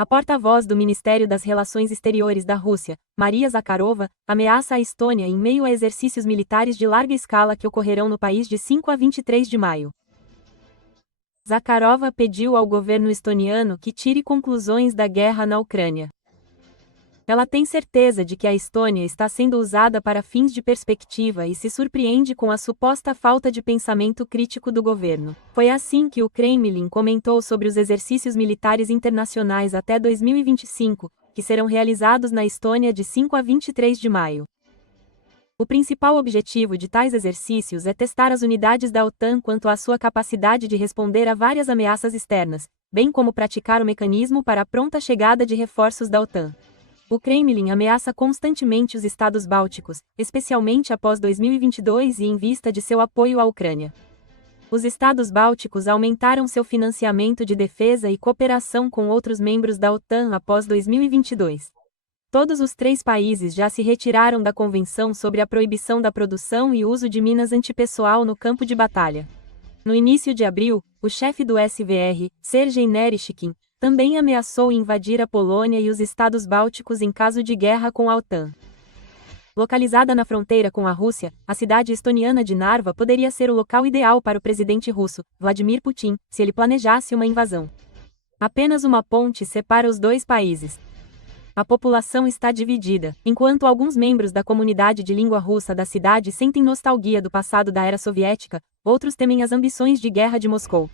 A porta-voz do Ministério das Relações Exteriores da Rússia, Maria Zakharova, ameaça a Estônia em meio a exercícios militares de larga escala que ocorrerão no país de 5 a 23 de maio. Zakharova pediu ao governo estoniano que tire conclusões da guerra na Ucrânia. Ela tem certeza de que a Estônia está sendo usada para fins de perspectiva e se surpreende com a suposta falta de pensamento crítico do governo. Foi assim que o Kremlin comentou sobre os exercícios militares internacionais até 2025, que serão realizados na Estônia de 5 a 23 de maio. O principal objetivo de tais exercícios é testar as unidades da OTAN quanto à sua capacidade de responder a várias ameaças externas, bem como praticar o mecanismo para a pronta chegada de reforços da OTAN. O Kremlin ameaça constantemente os estados bálticos, especialmente após 2022 e em vista de seu apoio à Ucrânia. Os estados bálticos aumentaram seu financiamento de defesa e cooperação com outros membros da OTAN após 2022. Todos os 3 países já se retiraram da Convenção sobre a proibição da produção e uso de minas antipessoal no campo de batalha. No início de abril, o chefe do SVR, Sergei Naryshkin, também ameaçou invadir a Polônia e os estados bálticos em caso de guerra com a OTAN. Localizada na fronteira com a Rússia, a cidade estoniana de Narva poderia ser o local ideal para o presidente russo, Vladimir Putin, se ele planejasse uma invasão. Apenas uma ponte separa os 2 países. A população está dividida. Enquanto alguns membros da comunidade de língua russa da cidade sentem nostalgia do passado da era soviética, outros temem as ambições de guerra de Moscou.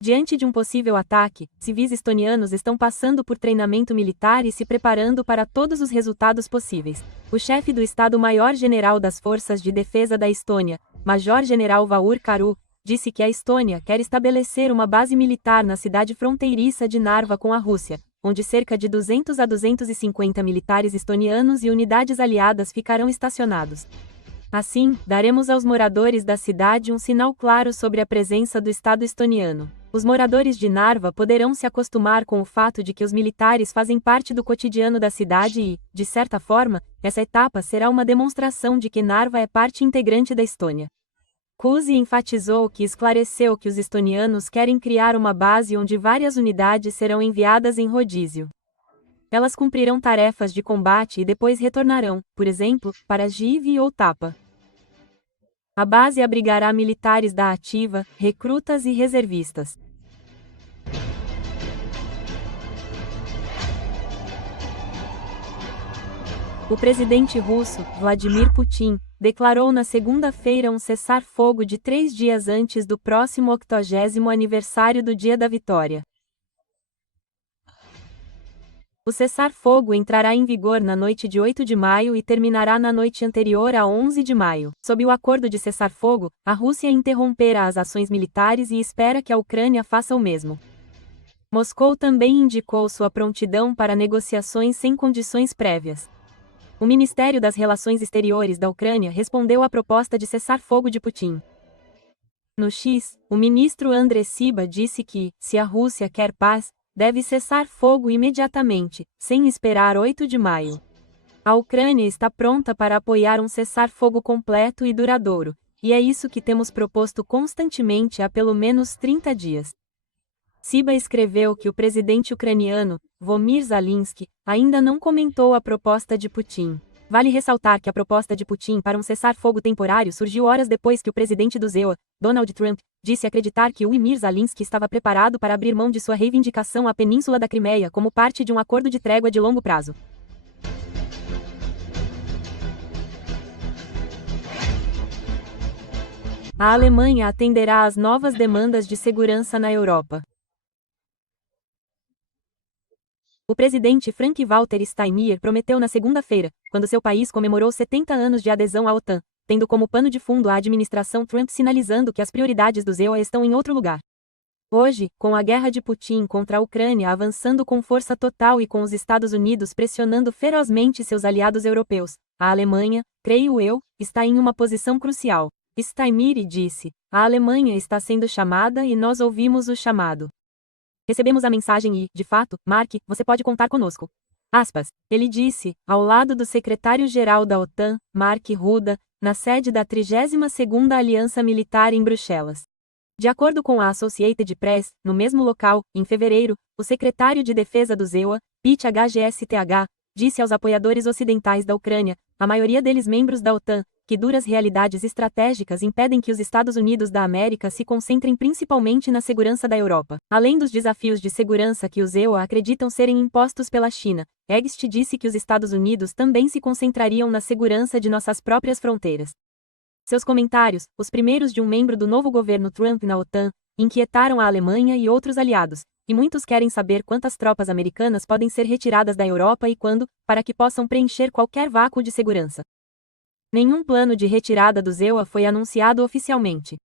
Diante de um possível ataque, civis estonianos estão passando por treinamento militar e se preparando para todos os resultados possíveis. O chefe do Estado-Maior-General das Forças de Defesa da Estônia, Major-General Vaur Karu, disse que a Estônia quer estabelecer uma base militar na cidade fronteiriça de Narva com a Rússia, onde cerca de 200 a 250 militares estonianos e unidades aliadas ficarão estacionados. Assim, daremos aos moradores da cidade um sinal claro sobre a presença do Estado estoniano. Os moradores de Narva poderão se acostumar com o fato de que os militares fazem parte do cotidiano da cidade e, de certa forma, essa etapa será uma demonstração de que Narva é parte integrante da Estônia. Kuzi enfatizou que esclareceu que os estonianos querem criar uma base onde várias unidades serão enviadas em rodízio. Elas cumprirão tarefas de combate e depois retornarão, por exemplo, para Lviv ou Tapa. A base abrigará militares da ativa, recrutas e reservistas. O presidente russo, Vladimir Putin, declarou na segunda-feira um cessar-fogo de 3 dias antes do próximo 80º aniversário do Dia da Vitória. O cessar-fogo entrará em vigor na noite de 8 de maio e terminará na noite anterior a 11 de maio. Sob o acordo de cessar-fogo, a Rússia interromperá as ações militares e espera que a Ucrânia faça o mesmo. Moscou também indicou sua prontidão para negociações sem condições prévias. O Ministério das Relações Exteriores da Ucrânia respondeu à proposta de cessar-fogo de Putin. No X, o ministro André Sybiha disse que, se a Rússia quer paz, deve cessar fogo imediatamente, sem esperar 8 de maio. A Ucrânia está pronta para apoiar um cessar-fogo completo e duradouro, e é isso que temos proposto constantemente há pelo menos 30 dias. Sybiha escreveu que o presidente ucraniano, Volodymyr Zelensky, ainda não comentou a proposta de Putin. Vale ressaltar que a proposta de Putin para um cessar-fogo temporário surgiu horas depois que o presidente do ZEUA, Donald Trump, disse acreditar que Volodymyr Zelensky estava preparado para abrir mão de sua reivindicação à Península da Crimeia como parte de um acordo de trégua de longo prazo. A Alemanha atenderá às novas demandas de segurança na Europa. O presidente Frank-Walter Steinmeier prometeu na segunda-feira, quando seu país comemorou 70 anos de adesão à OTAN, tendo como pano de fundo a administração Trump sinalizando que as prioridades do ZEUA estão em outro lugar. Hoje, com a guerra de Putin contra a Ucrânia avançando com força total e com os Estados Unidos pressionando ferozmente seus aliados europeus, a Alemanha, creio eu, está em uma posição crucial. Steinmeier disse: a Alemanha está sendo chamada e nós ouvimos o chamado. Recebemos a mensagem e, de fato, Mark, você pode contar conosco. Aspas, ele disse, ao lado do secretário-geral da OTAN, Mark Rutte, na sede da 32ª Aliança Militar em Bruxelas. De acordo com a Associated Press, no mesmo local, em fevereiro, o secretário de defesa do ZEUA, Pete Hegseth, disse aos apoiadores ocidentais da Ucrânia, a maioria deles membros da OTAN, que duras realidades estratégicas impedem que os Estados Unidos da América se concentrem principalmente na segurança da Europa. Além dos desafios de segurança que os ZEUA acreditam serem impostos pela China, Hegseth disse que os Estados Unidos também se concentrariam na segurança de nossas próprias fronteiras. Seus comentários, os primeiros de um membro do novo governo Trump na OTAN, inquietaram a Alemanha e outros aliados, e muitos querem saber quantas tropas americanas podem ser retiradas da Europa e quando, para que possam preencher qualquer vácuo de segurança. Nenhum plano de retirada do ZEUA foi anunciado oficialmente.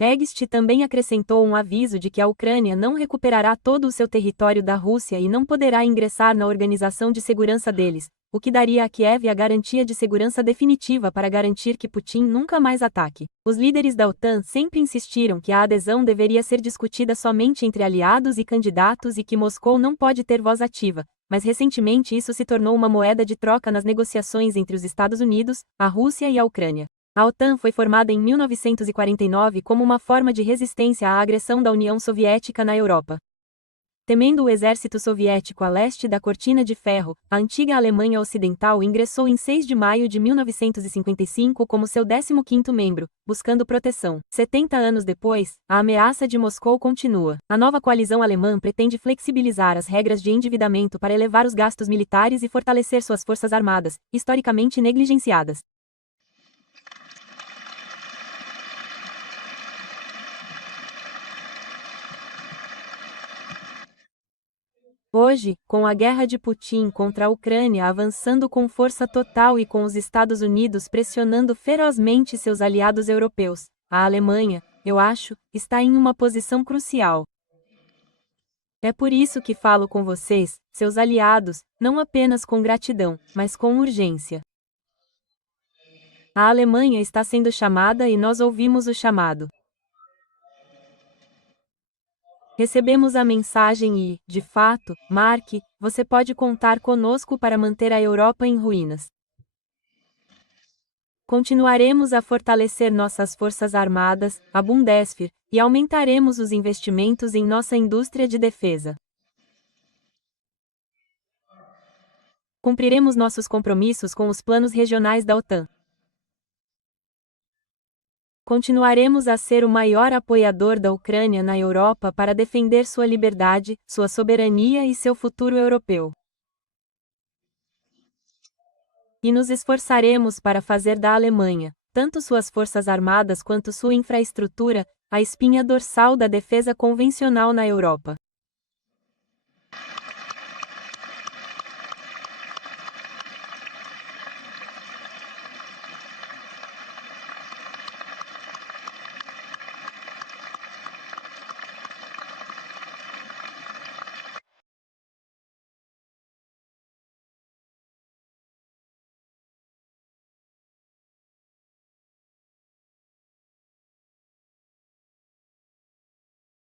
Hegseth também acrescentou um aviso de que a Ucrânia não recuperará todo o seu território da Rússia e não poderá ingressar na Organização de Segurança deles, o que daria a Kiev a garantia de segurança definitiva para garantir que Putin nunca mais ataque. Os líderes da OTAN sempre insistiram que a adesão deveria ser discutida somente entre aliados e candidatos e que Moscou não pode ter voz ativa, mas recentemente isso se tornou uma moeda de troca nas negociações entre os Estados Unidos, a Rússia e a Ucrânia. A OTAN foi formada em 1949 como uma forma de resistência à agressão da União Soviética na Europa. Temendo o exército soviético a leste da Cortina de Ferro, a antiga Alemanha Ocidental ingressou em 6 de maio de 1955 como seu 15º membro, buscando proteção. 70 anos depois, a ameaça de Moscou continua. A nova coalizão alemã pretende flexibilizar as regras de endividamento para elevar os gastos militares e fortalecer suas forças armadas, historicamente negligenciadas. Hoje, com a guerra de Putin contra a Ucrânia avançando com força total e com os Estados Unidos pressionando ferozmente seus aliados europeus, a Alemanha, eu acho, está em uma posição crucial. É por isso que falo com vocês, seus aliados, não apenas com gratidão, mas com urgência. A Alemanha está sendo chamada e nós ouvimos o chamado. Recebemos a mensagem e, de fato, Mark, você pode contar conosco para manter a Europa em ruínas. Continuaremos a fortalecer nossas forças armadas, a Bundeswehr, e aumentaremos os investimentos em nossa indústria de defesa. Cumpriremos nossos compromissos com os planos regionais da OTAN. Continuaremos a ser o maior apoiador da Ucrânia na Europa para defender sua liberdade, sua soberania e seu futuro europeu. E nos esforçaremos para fazer da Alemanha, tanto suas forças armadas quanto sua infraestrutura, a espinha dorsal da defesa convencional na Europa.